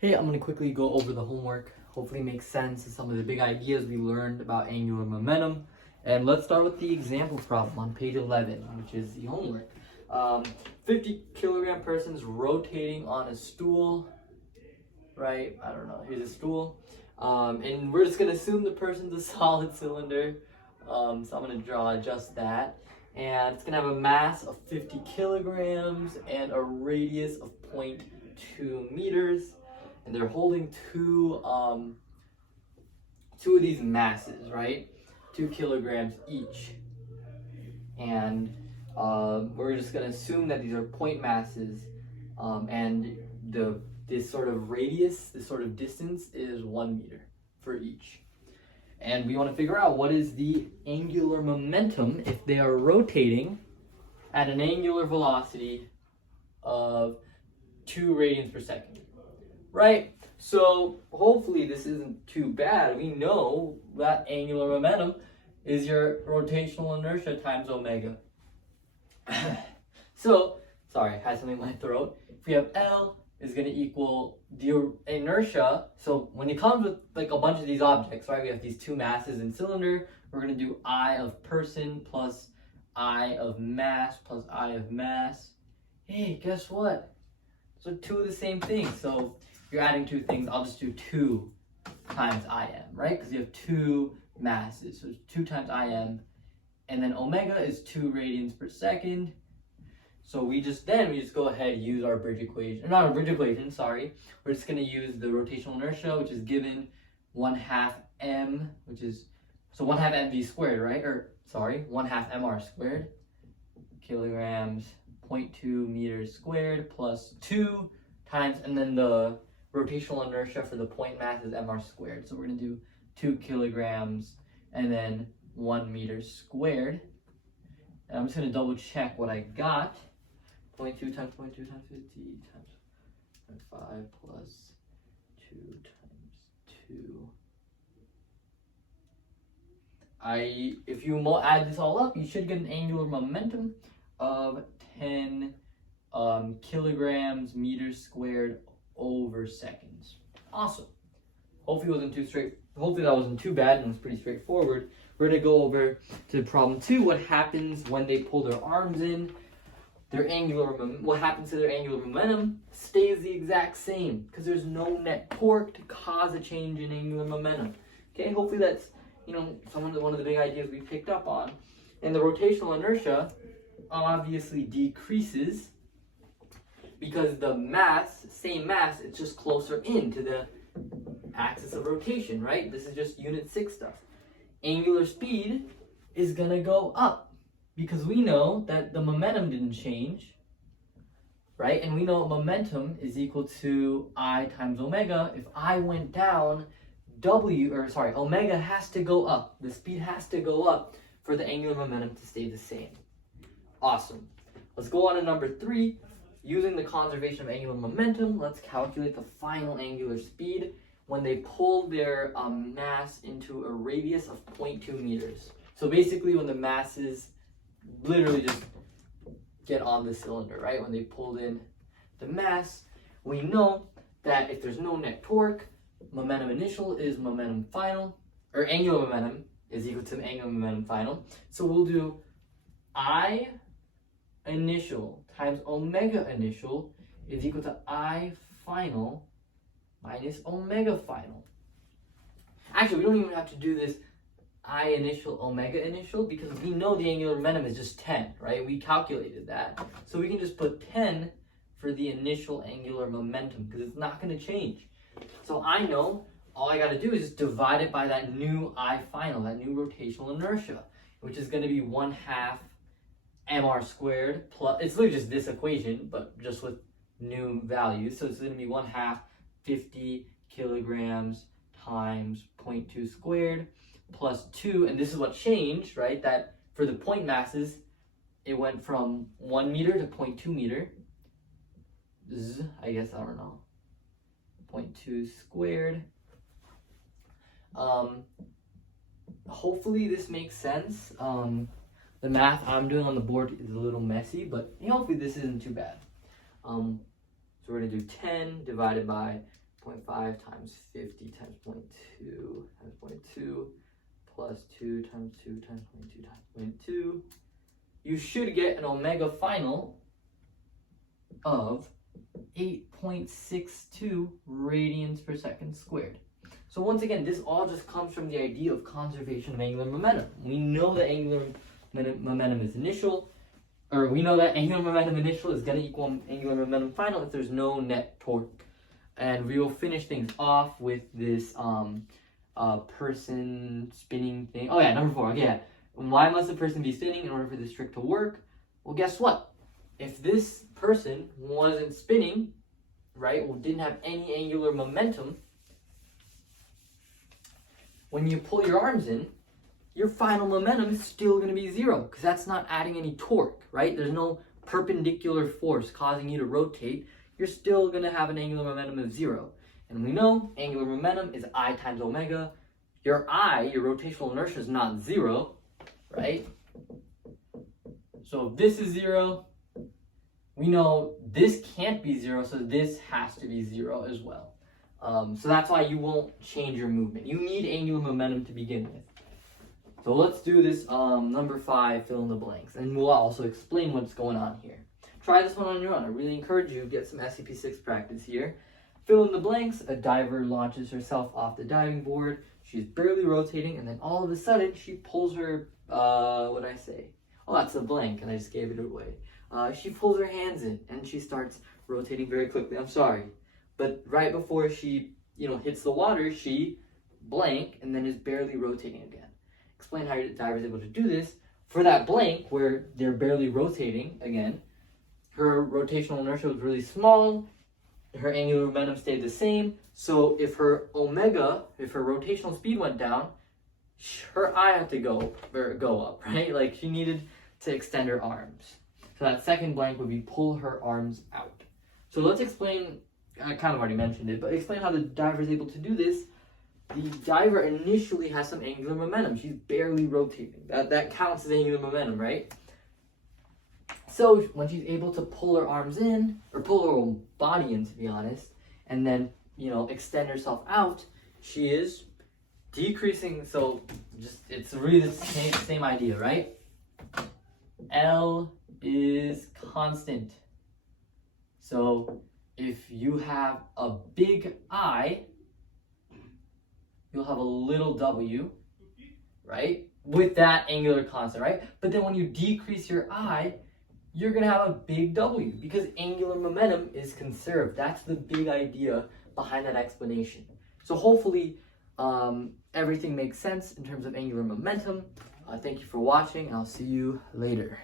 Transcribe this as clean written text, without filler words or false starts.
Hey, I'm going to quickly go over the homework, hopefully make sense of some of the big ideas we learned about angular momentum. And let's start with the example problem on page 11, which is the homework. 50 kilogram person's rotating on a stool, right? I don't know, here's a stool. And we're just going to assume the person's a solid cylinder. So I'm going to draw just that. And it's going to have a mass of 50 kilograms and a radius of 0.2 meters. And they're holding two of these masses, right? 2 kilograms each. And we're just going to assume that these are point masses, and this sort of radius, this sort of distance is 1 meter for each. And we want to figure out what is the angular momentum if they are rotating at an angular velocity of 2 radians per second. Right? So hopefully this isn't too bad. We know that angular momentum is your rotational inertia times omega. So, sorry, I had something in my throat. If we have L is going to equal the inertia. So when it comes with like a bunch of these objects, right? We have these two masses in cylinder. We're going to do I of person plus I of mass plus I of mass. Hey, guess what? So two of the same thing. So if you're adding two things, I'll just do 2 times IM, right? Because you have two masses. So it's 2 times IM. And then omega is 2 radians per second. So we just go ahead and use our bridge equation. Not a bridge equation, sorry. We're just going to use the rotational inertia, which is given 1/2 m, which is, so 1/2 mv squared, right? Or, sorry, 1/2 mr squared. Kilograms, 0.2 meters squared plus 2 times, and then the rotational inertia for the point mass is mr squared. So we're going to do 2 kilograms and then 1 meter squared. And I'm just going to double check what I got. 0.2 times 0.2 times 50 times 5 plus 2 times 2. If you add this all up, you should get an angular momentum of 10 kilograms meters squared over seconds. Awesome. Hopefully that wasn't too bad and it was pretty straightforward. We're going to go over to problem 2. What happens when they pull their arms in? What happens to their angular momentum stays the exact same because there's no net torque to cause a change in angular momentum. Okay, hopefully that's one of the big ideas we picked up on. And the rotational inertia obviously decreases because the same mass, it's just closer into the axis of rotation, right? This is just unit 6 stuff. Angular speed is going to go up because we know that the momentum didn't change, right? And we know momentum is equal to I times omega. If I went down, omega has to go up. The speed has to go up for the angular momentum to stay the same. Awesome. Let's go on to number 3. Using the conservation of angular momentum, let's calculate the final angular speed when they pull their mass into a radius of 0.2 meters. So basically when the masses literally just get on the cylinder, right? When they pulled in the mass, we know that if there's no net torque, momentum initial is momentum final, or angular momentum is equal to angular momentum final. So we'll do I initial times omega initial is equal to I final minus omega final. Actually, we don't even have to do this I initial, omega initial, because we know the angular momentum is just 10, right? We calculated that. So we can just put 10 for the initial angular momentum, because it's not going to change. So I know all I got to do is just divide it by that new I final, that new rotational inertia, which is going to be 1/2 mr squared plus, it's literally just this equation, but just with new values. So it's going to be 1/2 50 kilograms times 0.2 squared plus 2, and this is what changed, right? That for the point masses, it went from 1 meter to 0.2 meter. I guess, I don't know. 0.2 squared. Hopefully this makes sense. The math I'm doing on the board is a little messy, but hopefully this isn't too bad. So we're going to do 10 divided by 0.5 times 50 times 0.2 times 0.2 plus 2 times 2 times 0.2 times 0.2. You should get an omega final of 8.62 radians per second squared. So once again, this all just comes from the idea of conservation of angular momentum. We know that angular momentum is initial, or we know that angular momentum initial is going to equal angular momentum final if there's no net torque. And we will finish things off with this person spinning thing. Oh yeah, number 4. Okay, yeah. Why must a person be spinning in order for this trick to work? Well, guess what? If this person wasn't spinning, right, or didn't have any angular momentum, when you pull your arms in, your final momentum is still going to be 0 because that's not adding any torque, right? There's no perpendicular force causing you to rotate. You're still going to have an angular momentum of 0. And we know angular momentum is I times omega. Your rotational inertia, is not 0, right? So if this is 0, we know this can't be 0, so this has to be 0 as well. So that's why you won't change your movement. You need angular momentum to begin with. So let's do this number 5, fill in the blanks, and we'll also explain what's going on here. Try this one on your own. I really encourage you to get some SCP-6 practice here. Fill in the blanks. A diver launches herself off the diving board. She's barely rotating, and then all of a sudden, she pulls her, what did I say? Oh, that's a blank, and I just gave it away. She pulls her hands in, and she starts rotating very quickly. I'm sorry. But right before she, hits the water, she blank, and then is barely rotating again. Explain how your diver is able to do this. For that blank, where they're barely rotating again, her rotational inertia was really small, her angular momentum stayed the same, so if her rotational speed went down, her I had to go up, right? Like she needed to extend her arms. So that second blank would be pull her arms out. So let's explain, I kind of already mentioned it, but explain how the diver is able to do this. The diver initially has some angular momentum. She's barely rotating. That counts as angular momentum, right? So when she's able to pull her arms in, or pull her whole body in, to be honest, and then, extend herself out, she is decreasing. So it's really the same idea, right? L is constant. So if you have a big I, you'll have a little w, right? With that angular constant, right? But then when you decrease your I, you're going to have a big W because angular momentum is conserved. That's the big idea behind that explanation. So hopefully everything makes sense in terms of angular momentum. Thank you for watching, and I'll see you later.